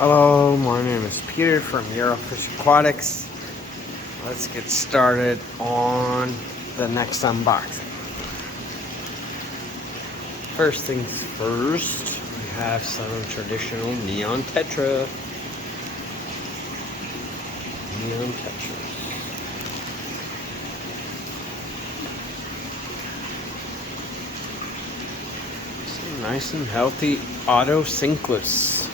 Hello, my name is Peter from Eurofish Aquatics. Let's get started on the next unboxing. First things first, we have some traditional neon tetra. Neon tetras. Some nice and healthy Otocinclus.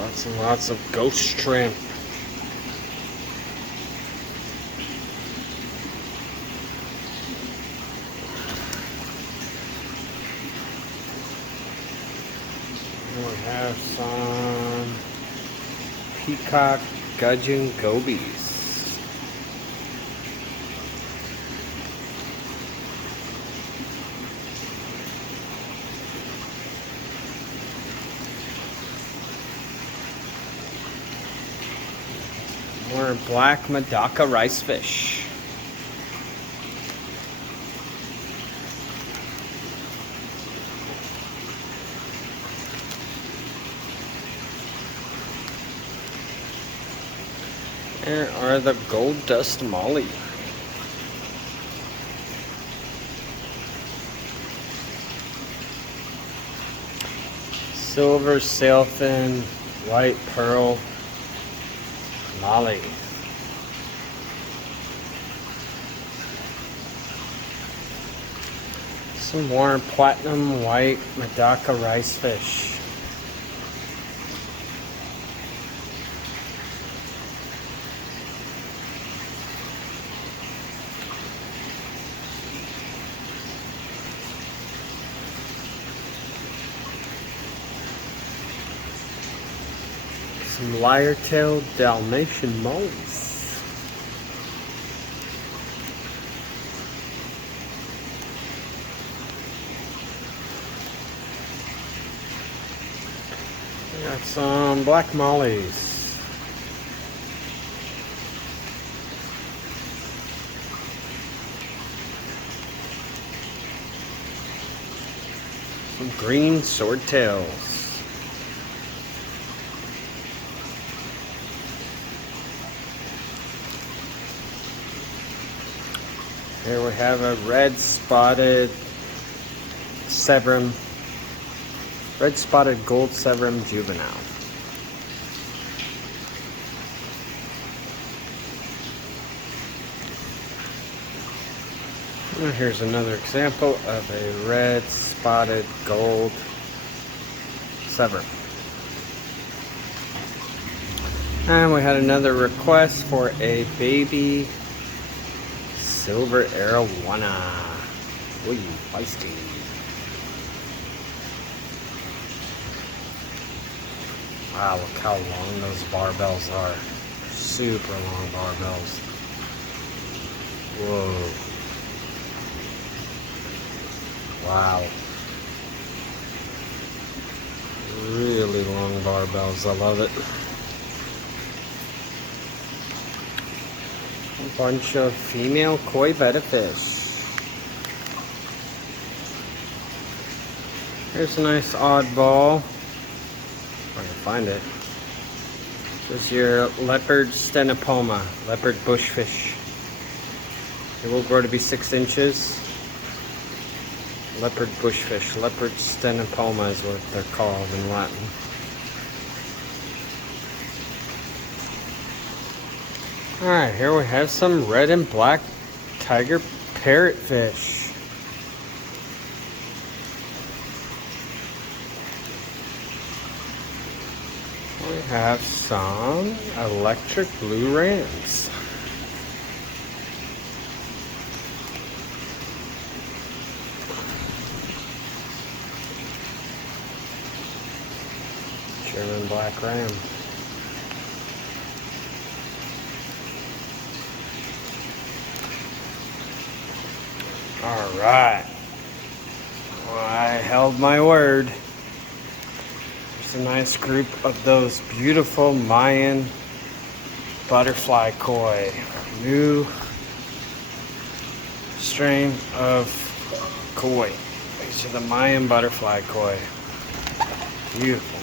Lots and lots of ghost shrimp. And we have some peacock gudgeon gobies. More black Medaka rice fish. There are the gold dust molly. Silver sailfin, white pearl molly. Some more platinum white Medaka rice fish. Some lyre-tailed Dalmatian mollies. We got some black mollies. Some green swordtails. Here we have a red spotted gold Severum juvenile. And here's another example of a red spotted gold Severum. And we had another request for a baby silver arowana. Ooh, feisty. Wow, look how long those barbells are. Super long barbells. Whoa. Wow. Really long barbells. I love it. A bunch of female koi betta fish. Here's a nice oddball. If I can find it. This is your leopard stenopoma, leopard bushfish. It will grow to be 6 inches. Leopard bushfish, leopard stenopoma is what they're called in Latin. Alright, here we have some red and black tiger parrotfish. We have some electric blue rams. German black ram. Alright. held my word. There's a nice group of those beautiful Mayan butterfly koi. New strain of koi. These are the Mayan butterfly koi. Beautiful.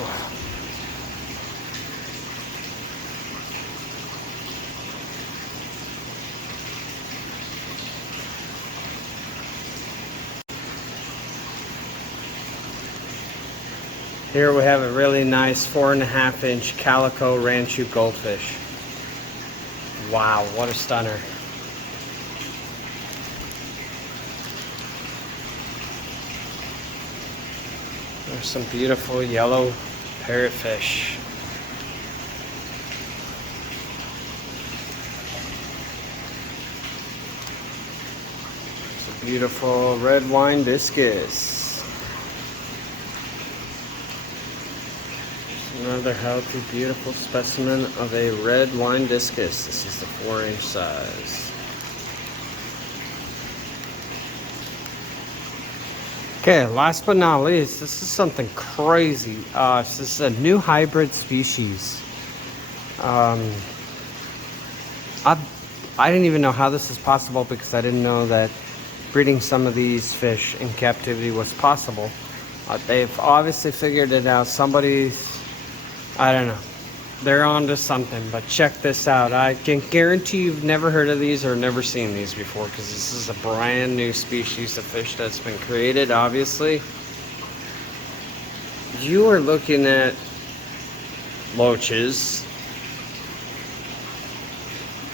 Wow. Here we have a really nice 4.5-inch calico ranchu goldfish. Wow, what a stunner. There's some beautiful yellow parrotfish. There's a beautiful red wine discus. Another healthy, beautiful specimen of a red wine discus. This is the 4-inch size. Okay, last but not least, this is something crazy. This is a new hybrid species. I didn't even know how this is possible because I didn't know that breeding some of these fish in captivity was possible. They've obviously figured it out. I don't know. They're on to something, but check this out. I can guarantee you've never heard of these or never seen these before because this is a brand new species of fish that's been created, obviously. You are looking at loaches.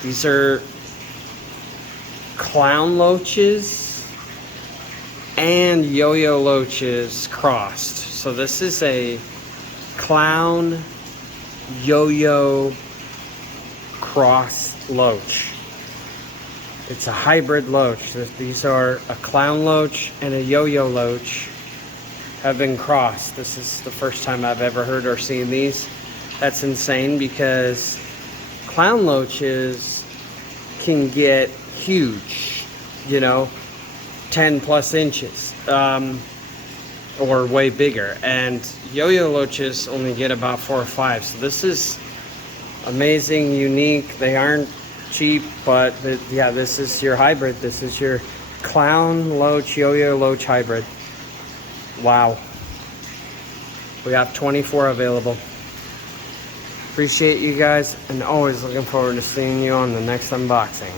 These are clown loaches and yo-yo loaches crossed. So this is a clown yo-yo cross loach. It's a hybrid loach. These are a clown loach and a yo-yo loach have been crossed. This is the first time I've ever heard or seen these. That's insane because clown loaches can get huge, you know, 10 plus inches. Or way bigger, and yo-yo loaches only get about 4 or 5. So this is amazing, unique. They aren't cheap, but yeah, this is your hybrid. This is your clown loach, yo-yo loach hybrid. Wow. We have 24 available. Appreciate you guys, and always looking forward to seeing you on the next unboxing.